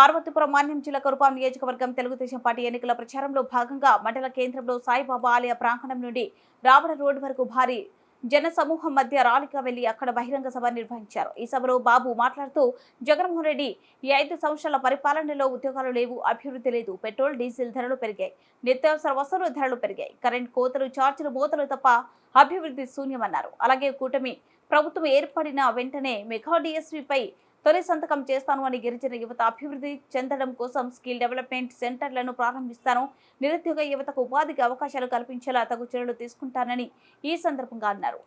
పార్వతీపురం మాన్యం జిల్లా కురుపాం నియోజకవర్గం తెలుగుదేశం పార్టీ ఎన్నికల ప్రచారంలో భాగంగా మండల కేంద్రంలో సాయిబాబా ఆలయ ప్రాంగణం నుండి రావణ రోడ్డు వరకు భారీ జన సమూహం మధ్య ర్యాలీగా వెళ్ళి అక్కడ బహిరంగ సభ నిర్వహించారు. ఈ సభలో బాబు మాట్లాడుతూ జగన్మోహన్ రెడ్డి ఈ ఐదు సంవత్సరాల పరిపాలనలో ఉద్యోగాలు లేవు అభివృద్ధి లేదు పెట్రోల్ డీజిల్ ధరలు పెరిగాయి నిత్యావసర వస్తువులు ధరలు పెరిగాయి కరెంట్ కోతలు ఛార్జీలు మూతలు తప్ప అభివృద్ధి శూన్యమన్నారు. అలాగే కూటమి ప్రభుత్వం ఏర్పడిన వెంటనే మెగా డిఎస్పీపై తొలి సంతకం చేస్తాను అని గిరిజన యువత అభివృద్ధి చెందడం కోసం స్కిల్ డెవలప్మెంట్ సెంటర్లను ప్రారంభిస్తాను. నిరుద్యోగ యువతకు ఉపాధికి అవకాశాలు కల్పించేలా తగు చర్యలు తీసుకుంటానని ఈ సందర్భంగా అన్నారు.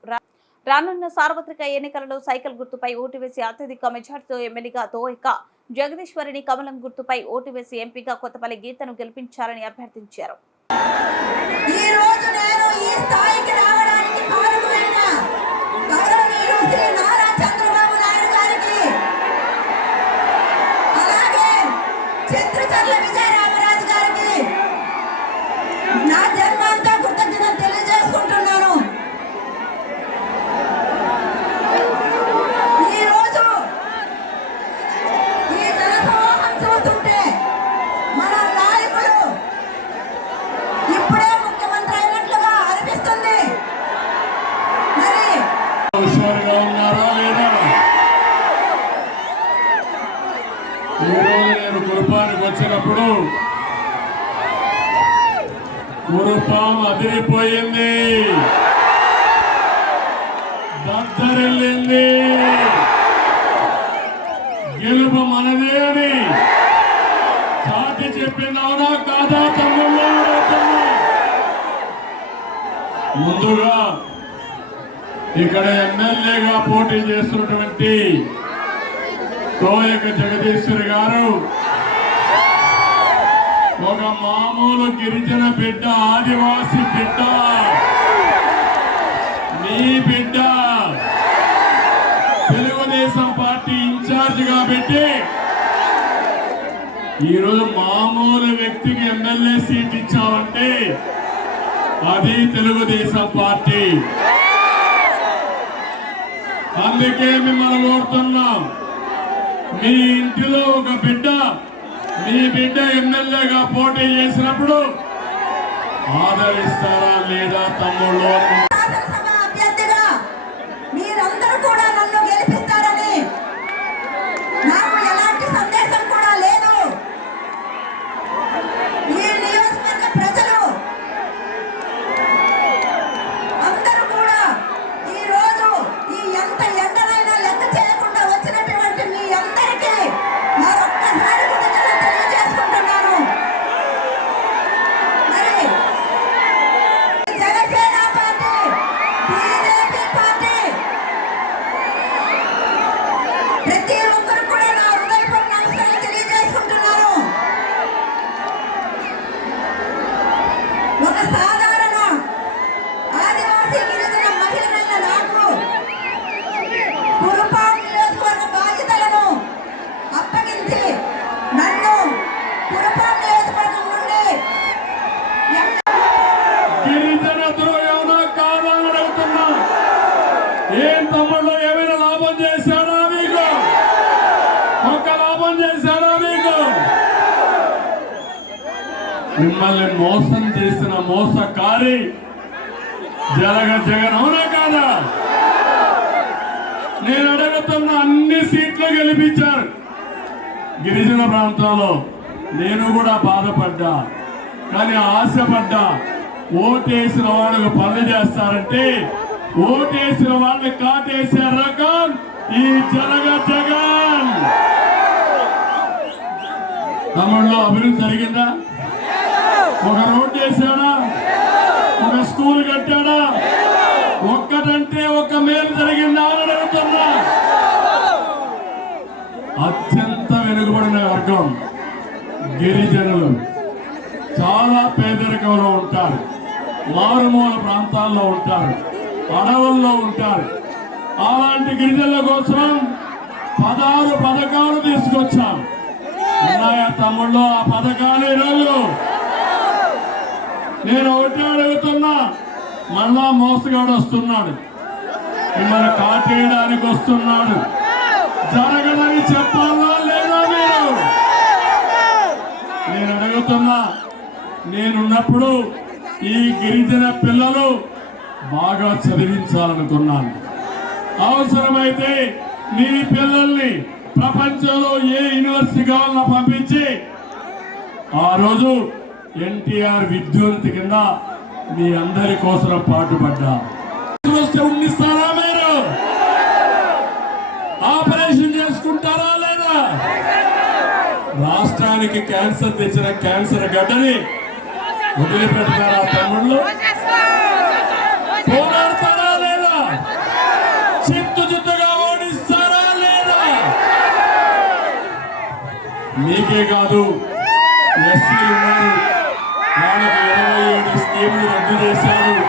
రానున్న సార్వత్రిక ఎన్నికలలో సైకిల్ గుర్తుపై ఓటు వేసి అత్యధిక మెజార్టీతో ఎమ్మెల్యేగా తోయక జగదీశ్వరిని కమలం గుర్తుపై ఓటు వేసి ఎంపీగా కొత్తపల్లి గీతను గెలిపించాలని అభ్యర్థించారు. ఈరోజు నేను కురుపానికి వచ్చినప్పుడు కురుపాం అదిరిపోయింది. దద్దరిల్లింది. గెలుపు మనదే అని చాటి చెప్పింది అవునా కాదా తమ్ముళ్ళు? ముందుగా ఇక్కడ ఎమ్మెల్యేగా పోటీ చేస్తున్నటువంటి కోయక జగదీశ్వరి గారు. ఒక మామూలు గిరిజన బిడ్డ ఆదివాసి బిడ్డ. నీ బిడ్డ. తెలుగుదేశం పార్టీ ఇన్ఛార్జిగా పెట్టి ఈరోజు మామూలు వ్యక్తికి ఎమ్మెల్యే సీట్ ఇచ్చామంటే అది తెలుగుదేశం పార్టీ. అందుకే మిమ్మల్ని కోరుతున్నాం. మీ ఇంటిలో ఒక బిడ్డ మీ బిడ్డ ఎమ్మెల్యేగా పోటీ చేసినప్పుడు ఆదరిస్తారా లేదా తమ్ముళ్ళు? మిమ్మల్ని మోసం చేసిన మోసకారి జరగ జగన్ అవునా కాదా? నేను అడగతున్న అన్ని సీట్లు గెలిపించారు. గిరిజన ప్రాంతంలో నేను కూడా బాధపడ్డా కానీ ఆశపడ్డా ఓటేసిన వాళ్ళకు పనులు చేస్తారంటే ఓటేసిన వాళ్ళని కాటేసే రకం ఈ జనగ జగన్. తమిళలో అభివృద్ధి జరిగిందా? అత్యంత వెనుకబడిన వర్గం గిరిజనులు. చాలా పేదరికంలో ఉంటారు. మారుమూల ప్రాంతాల్లో ఉంటారు. అడవుల్లో ఉంటారు. అలాంటి గిరిజనుల కోసం పదహారు పథకాలు తీసుకొచ్చాం. ఉన్నాయా తమ్ముళ్ళు ఆ పథకాలు ఈరోజు? నేను ఒకటే అడుగుతున్నా మళ్ళా మోసగాడు వస్తున్నాడు. మిమ్మల్ని కాటేయడానికి వస్తున్నాడు. జరగదని చెప్పాలా లేదా మీరు? నేను అడుగుతున్నా నేనున్నప్పుడు ఈ గిరిజన పిల్లలు బాగా చదివించాలనుకున్నాను. అవసరమైతే నీ పిల్లల్ని ప్రపంచంలో ఏ యూనివర్సిటీ కావాలన్నా పంపించి ఆ రోజు ఎన్టీఆర్ విద్యున్నతి కింద మీ అందరి కోసం పాటుపడ్డా వస్తే ఉండిస్తారా మీరు? ఆ రాష్ట్రానికి క్యాన్సర్ తెచ్చిన క్యాన్సర్ గడ్డని వదిలిపెడతారా తమ్ముళ్ళు? పోరాడతారా లేదా? చిత్తు చిత్తుగా ఓడిస్తారా లేదా? మీకే కాదు ఎస్సీ ఉన్నారు. వాళ్ళకి ఇరవై ఏడు స్కీములు రద్దు చేశారు.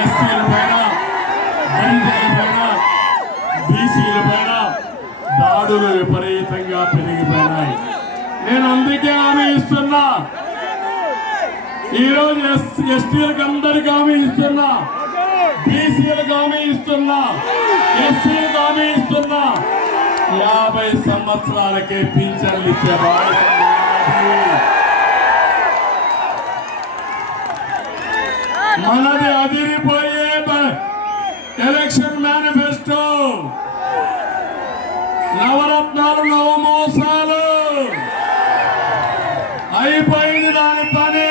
ఎస్సీల పైన దళితుల పైన బీసీల పైన దాడులు విపరీతంగా పెరిగిపోయినాయి నేను అందుకే హామీ ఇస్తున్నా. ఈరోజు ఎస్ ఎస్టీలకు అందరికి హామీ ఇస్తున్నా. బీసీలకు హామీ ఇస్తున్నా. ఎస్సీలకు హామీ ఇస్తున్నా. యాభై సంవత్సరాలకే పింఛన్లు ఇచ్చే మనది అదిరిపోయే ఎలక్షన్ మేనిఫెస్టో. నవరత్నాలు ஐ பயந்து நான் இருப்பானே